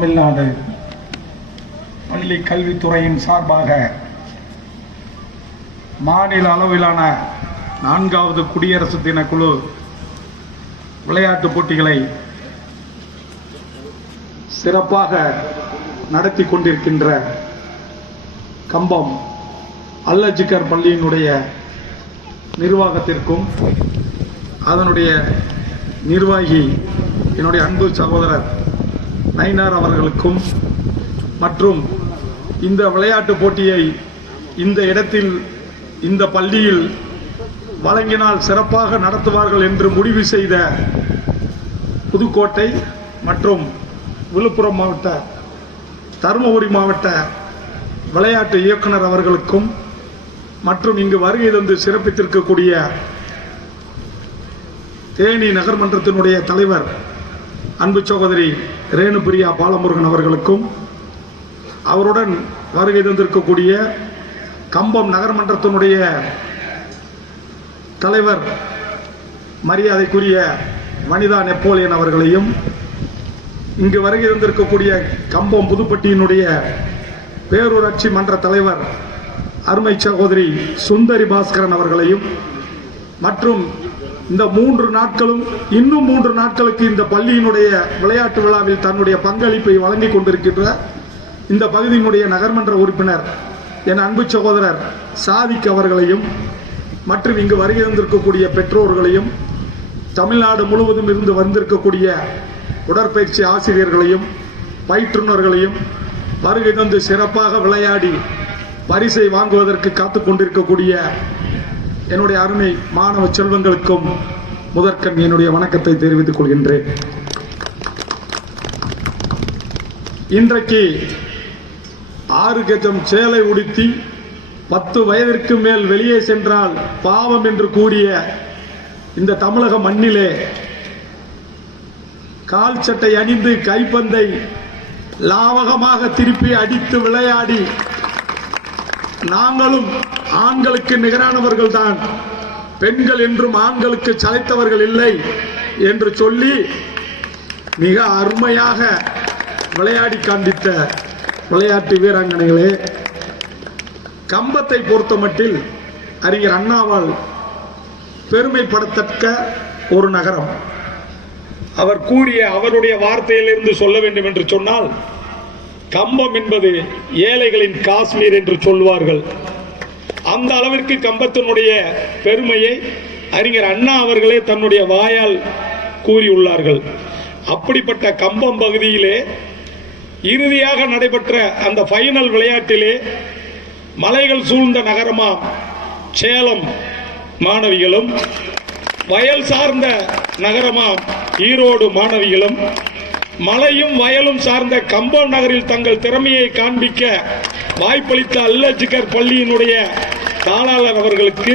தமிழ்நாடு பள்ளி கல்வித்துறையின் சார்பாக மாநில அளவிலான 4வது குடியரசு தின குழு விளையாட்டுப் போட்டிகளை சிறப்பாக நடத்தி கொண்டிருக்கின்ற கம்பம் அல்-அஜ்கர் பள்ளியினுடைய நிர்வாகத்திற்கும் அதனுடைய நிர்வாகி என்னுடைய அன்பு சகோதரர் நயினார் அவர்களுக்கும் மற்றும் இந்த விளையாட்டுப் போட்டியை இந்த இடத்தில் இந்த பள்ளியில் வழங்கினால் சிறப்பாக நடத்துவார்கள் என்று முடிவு செய்த புதுக்கோட்டை மற்றும் விழுப்புரம் மாவட்ட, தருமபுரி மாவட்ட விளையாட்டு இயக்குனர் அவர்களுக்கும் மற்றும் இங்கு வருகை தந்து சிறப்பித்திருக்கக்கூடிய தேனி நகர்மன்றத்தினுடைய தலைவர் அன்பு சகோதரி ரேணுபிரியா பாலமுருகன் அவர்களுக்கும், அவருடன் வருகை தந்திருக்கக்கூடிய கம்பம் நகர்மன்றத்தினுடைய தலைவர் மரியாதைக்குரிய வனிதா நெப்போலியன் அவர்களையும், இங்கு வருகை தந்திருக்கக்கூடிய கம்பம் புதுப்பட்டியினுடைய பேரூராட்சி மன்ற தலைவர் அருமை சகோதரி சுந்தரி பாஸ்கரன் அவர்களையும் மற்றும் இந்த 3 நாட்களும் இன்னும் 3 நாட்களுக்கு இந்த பள்ளியினுடைய விளையாட்டு விழாவில் தன்னுடைய பங்களிப்பை வழங்கிக் கொண்டிருக்கின்ற இந்த பகுதியினுடைய நகர்மன்ற உறுப்பினர் என் அன்பு சகோதரர் சாதிக் அவர்களையும் மற்றும் இங்கு வருகை தந்திருக்கக்கூடிய பெற்றோர்களையும், தமிழ்நாடு முழுவதும் இருந்து வந்திருக்கக்கூடிய உடற்பயிற்சி ஆசிரியர்களையும் பயிற்றுநர்களையும், வருகை தந்து சிறப்பாக விளையாடி பரிசை வாங்குவதற்கு காத்துக் கொண்டிருக்கக்கூடிய என்னுடைய அருமை மாணவ செல்வங்களுக்கும் முதற்கண் என்னுடைய வணக்கத்தை தெரிவித்துக் கொள்கின்றேன். இன்றைக்கு 6 கஜம் சேலை உடுத்தி 10 வயதிற்கு மேல் வெளியே சென்றால் பாவம் என்று கூறிய இந்த தமிழக மண்ணிலே கால் சட்டை அணிந்து கைப்பந்தை லாவகமாக திருப்பி அடித்து விளையாடி நாங்களும் ஆண்களுக்கு நிகரானவர்கள் தான், பெண்கள் என்றும் ஆண்களுக்கு சளைத்தவர்கள் இல்லை என்று சொல்லி மிக அருமையாக விளையாடி காண்பித்த விளையாட்டு வீராங்கனைகளே, கம்பத்தை பொறுத்தமட்டில் அறிஞர் அண்ணாவால் பெருமைப்படத்தக்க ஒரு நகரம். அவர் கூறிய அவருடைய வார்த்தையிலிருந்து சொல்ல வேண்டும் என்று சொன்னால், கம்பம் என்பது ஏழைகளின் காஷ்மீர் என்று சொல்வார்கள். அந்த அளவிற்கு கம்பத்தினுடைய பெருமையை அறிஞர் அண்ணா அவர்களே தன்னுடைய வாயால் கூறியுள்ளார்கள். அப்படிப்பட்ட கம்பம் பகுதியிலே இறுதியாக நடைபெற்ற அந்த ஃபைனல் விளையாட்டிலே மலைகள் சூழ்ந்த நகரமாம் சேலம் மாணவிகளும், வயல் சார்ந்த நகரமாம் ஈரோடு மாணவிகளும், மலையும் வயலும் சார்ந்த கம்பம் நகரில் தங்கள் திறமையை காண்பிக்க வாய்ப்பளித்த அல்-அஜ்கர் பள்ளியினுடைய தாளாளர் அவர்களுக்கு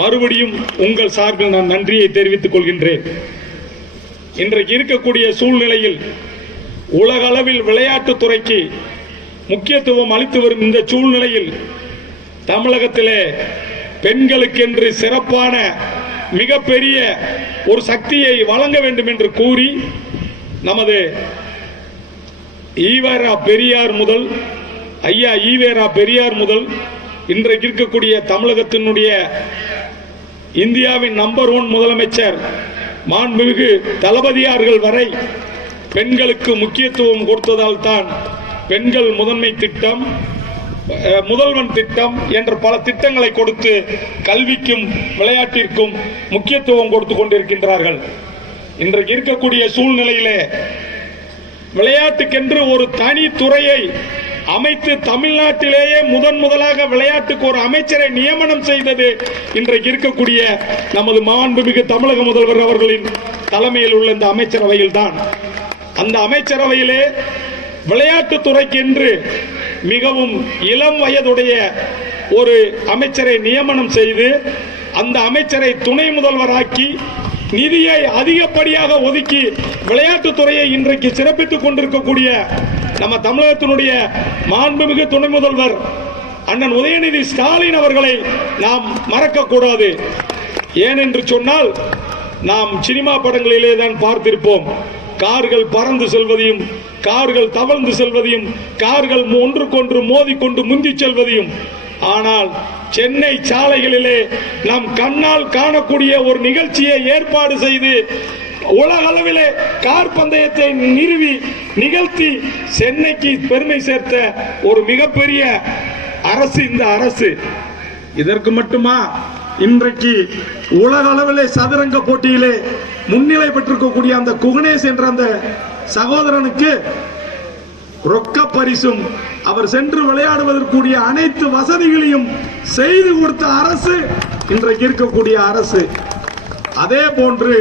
மறுபடியும் உங்கள் சார்பில் நான் நன்றியை தெரிவித்துக் கொள்கின்றேன். இன்றைக்கு இருக்கக்கூடிய சூழ்நிலையில் உலக அளவில் விளையாட்டுத் துறைக்கு முக்கியத்துவம் அளித்து வரும் இந்த சூழ்நிலையில் தமிழகத்திலே பெண்களுக்கென்று சிறப்பான மிகப்பெரிய ஒரு சக்தியை வழங்க வேண்டும் என்று கூறி நமது ஈவேரா பெரியார் முதல் ஐயா ஈவேரா பெரியார் முதல் இன்றைக்கு இருக்கக்கூடிய தமிழகத்தினுடைய இந்தியாவின் நம்பர் 1 முதலமைச்சர் மாண்புமிகு தளபதியார்கள் வரை பெண்களுக்கு முக்கியத்துவம் கொடுத்ததால் தான் பெண்கள் முதன்மை திட்டம், முதல்வன் திட்டம் என்ற பல திட்டங்களை கொடுத்து கல்விக்கும் விளையாட்டிற்கும் முக்கியத்துவம் கொடுத்து கொண்டிருக்கின்றார்கள். இன்றைக்கு இருக்கக்கூடிய சூழ்நிலையிலே விளையாட்டுக்கென்று ஒரு தனி துறையை அமைத்து தமிழ்நாட்டிலேயே முதலாக விளையாட்டுக்கு ஒரு அமைச்சரை நியமனம் செய்தது இன்றைக்கு இருக்கக்கூடிய நமது மாண்புமிகு தமிழக முதல்வர் அவர்களின் தலைமையில் உள்ள இந்த அமைச்சரவையில் தான். அந்த அமைச்சரவையிலே விளையாட்டுத் துறைக்கு என்று மிகவும் இளம் வயதுடைய ஒரு அமைச்சரை நியமனம் செய்து அந்த அமைச்சரை துணை முதல்வராக்கி நிதியை அதிகப்படியாக ஒதுக்கி விளையாட்டுத் துறையை இன்றைக்கு சிறப்பித்துக் கொண்டிருக்கக்கூடிய நம்ம தமிழகத்தினுடைய மாண்புமிகு துணை முதல்வர் அண்ணன் உதயநிதி ஸ்டாலின் அவர்களை நாம் மறக்கக்கூடாது. ஏனென்று சொன்னால் நாம் சினிமா படங்களிலே தான் பார்த்திருப்போம், கார்கள் பறந்து செல்வதையும், கார்கள் தவழ்ந்து செல்வதையும், கார்கள் ஒன்றுக்கொன்று மோதிக்கொண்டு முந்தி செல்வதையும். ஆனால் சென்னை சாலைகளிலே நாம் கண்ணால் காணக்கூடிய ஒரு நிகழ்ச்சியை ஏற்பாடு செய்து உலக அளவிலே கார் பந்தயத்தை நிறுவி நிகழ்த்தி சென்னைக்கு பெருமை சேர்த்த ஒரு மிகப்பெரிய அரசு இந்த அரசு. இதற்கு மட்டுமா இன்றைக்கு உலக அளவிலே சதுரங்க போட்டியிலே முன்னிலை பெற்றிருக்கக்கூடிய அந்த குகணேஷ் என்ற அந்த சகோதரனுக்கு ரொக்க பரிசும் அவர் சென்று விளையாடுவதற்குரிய அனைத்து வசதிகளையும் செய்து கொடுத்த அரசு இன்றைக்கு இருக்கக்கூடிய அரசு. அதே போன்று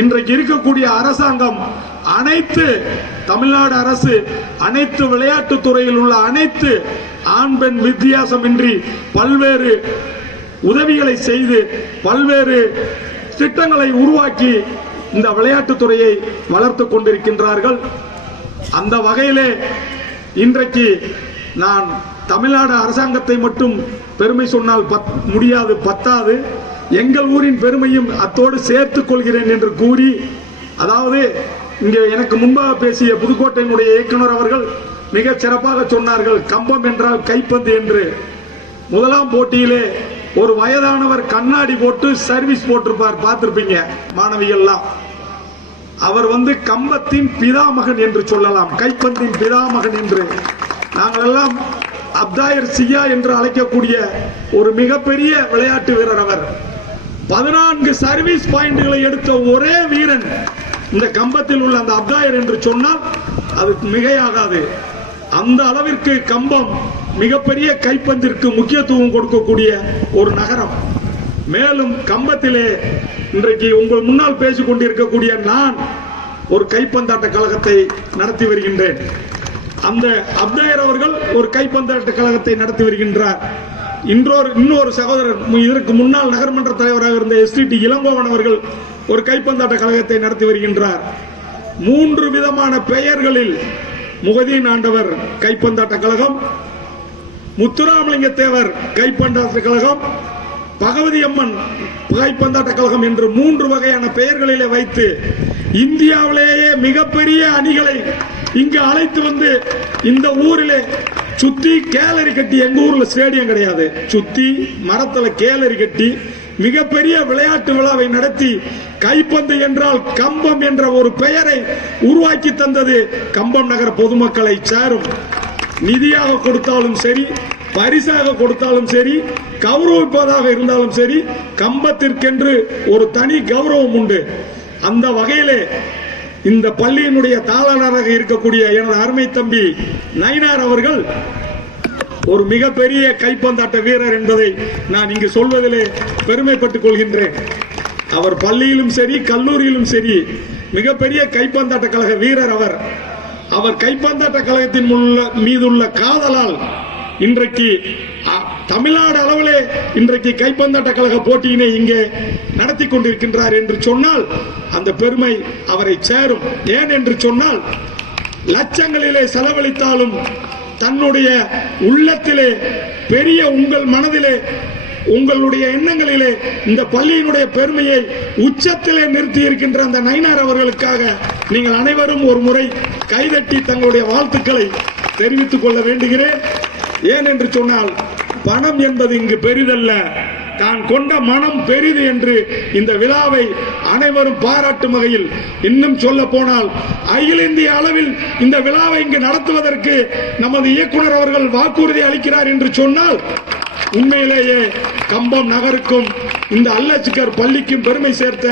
இன்றைக்கு இருக்கக்கூடிய அரசாங்கம் அனைத்து தமிழ்நாடு அரசு அனைத்து விளையாட்டுத் துறையில் உள்ள அனைத்து ஆண் பெண் வித்தியாசமின்றி பல்வேறு உதவிகளை செய்து பல்வேறு திட்டங்களை உருவாக்கி இந்த விளையாட்டுத் துறையை வளர்த்து கொண்டிருக்கின்றார்கள். அந்த வகையிலே இன்றைக்கு நான் தமிழ்நாடு அரசாங்கத்தை மட்டும் பெருமை சொன்னால் முடியாது, பத்தாது. எங்கள் ஊரின் பெருமையும் அத்தோடு சேர்த்துக் கொள்கிறேன் என்று கூறி, அதாவது இங்கே எனக்கு முன்பாக பேசிய புதுக்கோட்டையினுடைய இயக்குனர் அவர்கள் மிக சிறப்பாக சொன்னார்கள், கம்பம் என்றால் கைப்பந்து என்று. முதலாம் போட்டியிலே ஒரு வயதானவர் கண்ணாடி போட்டு சர்வீஸ் போட்டிருப்பார், பார்த்திருப்பீங்க மாணவிகள்லாம். அவர் கம்பத்தின் பிதாமகன் என்று சொல்லலாம், கைப்பந்தின் பிதாமகன் என்று. நாங்கள் எல்லாம் அப்தாயர் சியா என்று அழைக்கக்கூடிய ஒரு மிகப்பெரிய விளையாட்டு வீரர் அவர். 14 சர்வீஸ் பாயிண்ட்களை எடுத்த ஒரே வீரன் இந்த கம்பத்தில் உள்ள அந்த அப்தாயர் என்று சொன்னால் அது மிகையாகாது. அந்த அளவிற்கு கம்பம் மிகப்பெரிய கைப்பந்திற்கு முக்கியத்துவம் கொடுக்கக்கூடிய ஒரு நகரம். மேலும் கம்பத்திலே இன்றைக்கு உங்கள் முன்னால் பேசிக் கொண்டிருக்கக்கூடிய நான் ஒரு கைப்பந்தாட்ட கழகத்தை நடத்தி வருகின்றேன். அந்த அப்தாயர் அவர்கள் ஒரு கைப்பந்தாட்ட கழகத்தை நடத்தி வருகின்றார். இன்னொரு சகோதரர் இதற்கு முன்னாள் நகர்மன்ற தலைவராக இருந்த STT இளங்கோவன் அவர்கள் ஒரு கைப்பந்தாட்ட கழகத்தை நடத்தி வருகின்றார். 3 விதமான பெயர்களில் முகதீன் ஆண்டவர் கைப்பந்தாட்ட கழகம், முத்துராமலிங்க தேவர் கைப்பந்தாட்ட கழகம், பகவதி அம்மன் கைப்பந்தாட்ட கழகம் என்று 3 வகையான பெயர்களிலே வைத்து இந்தியாவிலேயே மிகப்பெரிய அணிகளை இங்கு அழைத்து வந்து இந்த ஊரிலே சுத்தி கேலரி கட்டி, எங்க ஊர்ல ஸ்டேடியம் கிடையாது, சுத்தி மரத்துல கேலரி கட்டி மிகப்பெரிய விளையாட்டு விழாவை நடத்தி கைப்பந்து என்றால் கம்பம் என்ற ஒரு பெயரை உருவாக்கி தந்தது கம்பம் நகர பொதுமக்களை சாரும். நிதியாக கொடுத்தாலும் சரி, பரிசாக கொடுத்தாலும் சரி, கௌரவிப்பதாக இருந்தாலும் சரி, கம்பத்திற்கென்று ஒரு தனி கௌரவம் உண்டு. அந்த வகையிலே இந்த பள்ளியினுடைய தாளாளராக இருக்கக்கூடிய எனது அருமை தம்பி நயினார் அவர்கள் ஒரு மிகப்பெரிய கைப்பந்தாட்ட வீரர் என்பதை நான் இங்கு சொல்வதிலே பெருமைப்பட்டுக் கொள்கின்றேன். அவர் பள்ளியிலும் சரி கல்லூரியிலும் சரி மிகப்பெரிய கைப்பந்தாட்ட கழக வீரர். அவர் கைப்பந்தாட்ட கழகத்தின் மீதுள்ள காதலால் இன்றைக்கு தமிழ்நாடு அளவிலே இன்றைக்கு கைப்பந்தாட்ட கழக போட்டியினை இங்கே நடத்தி கொண்டிருக்கின்றார் என்று சொன்னால் அந்த பெருமை அவரை சேரும். ஏன் என்று சொன்னால் லட்சங்களிலே செலவழித்தாலும் தன்னுடைய உள்ளத்திலே பெரிய உங்கள் மனதிலே உங்களுடைய எண்ணங்களிலே இந்த பள்ளியினுடைய பெருமையை உச்சத்திலே நிறுத்தி இருக்கின்ற அந்த நயினார் அவர்களுக்காக நீங்கள் அனைவரும் ஒரு முறை கைதட்டி தங்களுடைய வாழ்த்துக்களை தெரிவித்துக் கொள்ள வேண்டுகிறேன். ஏன் என்று சொன்னால் பணம் என்பது இங்கு பெரிதல்ல, தான் கொண்ட மனம் பெரிது என்று இந்த விழாவை அனைவரும் பாராட்டும் வகையில், இன்னும் சொல்ல போனால் அகில இந்திய அளவில் இந்த விழாவை இங்கு நடத்துவதற்கு நமது இயக்குனர் அவர்கள் வாக்குறுதி அளிக்கிறார் என்று சொன்னால் உண்மையிலேயே கம்பம் நகருக்கும் இந்த அல்லச்சிக்கர் பள்ளிக்கும் பெருமை சேர்த்த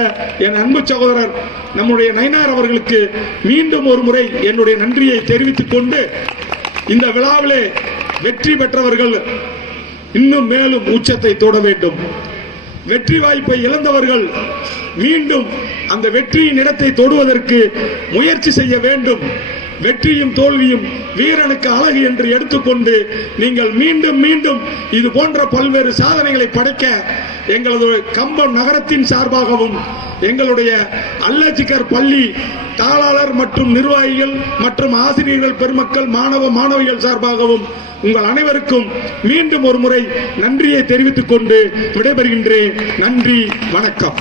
என் அன்பு சகோதரர் நம்முடைய நயினார் அவர்களுக்கு மீண்டும் ஒரு முறை என்னுடைய நன்றியை தெரிவித்துக் கொண்டு, இந்த விழாவிலே வெற்றி பெற்றவர்கள் இன்னும் மேலும் உச்சத்தை தொட வேண்டும். வெற்றி வாய்ப்பை இழந்தவர்கள் மீண்டும் அந்த வெற்றியின் இடத்தை தொடுவதற்கு முயற்சி செய்ய வேண்டும். வெற்றியும் தோல்வியும் வீரனுக்கு அழகு என்று எடுத்துக்கொண்டு நீங்கள் மீண்டும் மீண்டும் இது போன்ற பல்வேறு சாதனைகளை படைக்க எங்களது கம்பம் நகரத்தின் சார்பாகவும் எங்களுடைய அல்லச்சிக்கர் பள்ளி தாளாளர் மற்றும் நிர்வாகிகள் மற்றும் ஆசிரியர்கள் பெருமக்கள் மாணவ மாணவிகள் சார்பாகவும் உங்கள் அனைவருக்கும் மீண்டும் ஒரு முறை நன்றியை தெரிவித்துக் கொண்டு விடைபெறுகின்றேன். நன்றி, வணக்கம்.